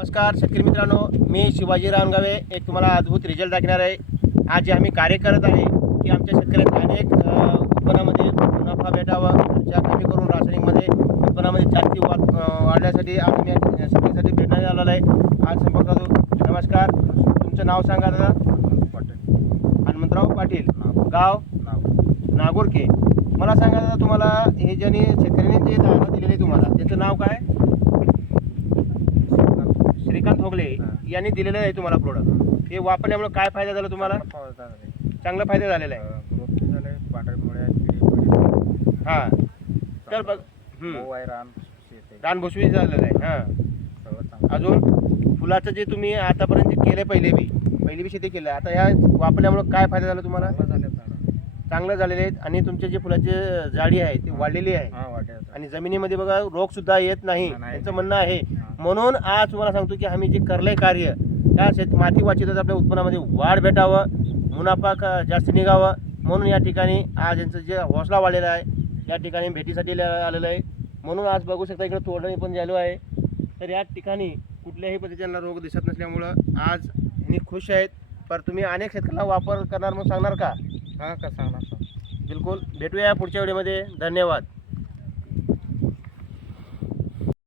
नमस्कार शेतकरी मित्रांनो, मी शिवाजी रावणगावे एक तुम्हाला अद्भुत रिझल्ट दाखवणार आहे। आज जे आम्ही कार्य करत आहे की आमच्या शेतकऱ्यांना अनेक उत्पन्नामध्ये नफा भेटावा, खर्च कमी करून रासायनिकमध्ये उत्पन्नामध्ये जास्ती वाढण्यासाठी आज मी शेतीसाठी भेटण्यात आलेलो आहे। आज संपर्क साधू। नमस्कार, तुमचं नाव सांगा दादा? हनुमंतराव पाटील, गाव नागोरके। मला सांगा दादा, तुम्हाला हे ज्यांनी शेतकऱ्यांनी जे दाना दिलेले तुम्हाला त्याचं नाव काय? श्रीकांत होगले यांनी दिलेलं आहे तुम्हाला प्रोडक्ट। हे वापरल्यामुळे काय फायदा झाला तुम्हाला? चांगला फायदा झालेला आहे। हां, तर बघ रानभुसवी झालेलं आहे। हां, अजून फुलाचं जे तुम्ही आतापर्यंत केलं पहिली बी शेती केलं, आता ह्या वापरल्यामुळे काय फायदा झाला तुम्हाला? चांगलं झालेले आहेत आणि तुमचे जे फुलाची जाडी आहे ती वाढलेली आहे आणि जमिनीमध्ये बघा रोग सुद्धा येत नाही त्यांचं म्हणणं आहे। म्हणून आज तुम्हाला सांगतो की आम्ही जे करले कार्य त्या माती वाचीतच आपल्या उत्पन्नामध्ये वाढ भेटावं, मुनाफा जास्त निघावं, म्हणून या ठिकाणी आज यांचं जे हौसला वाढलेला आहे या ठिकाणी भेटीसाठी आलेलं आहे। म्हणून आज बघू शकता इकडे तोडणी पण झालो आहे। तर या ठिकाणी कुठल्याही पद्धतीचा रोग दिसत नसल्यामुळं आज हे खुश आहेत। पर तुम्ही अनेक शेतकऱ्यांना वापर करणार म्हणून सांगणार का? हां, का सांगणार? बिलकुल, भेटूया पुढच्या व्हिडिओमध्ये। धन्यवाद।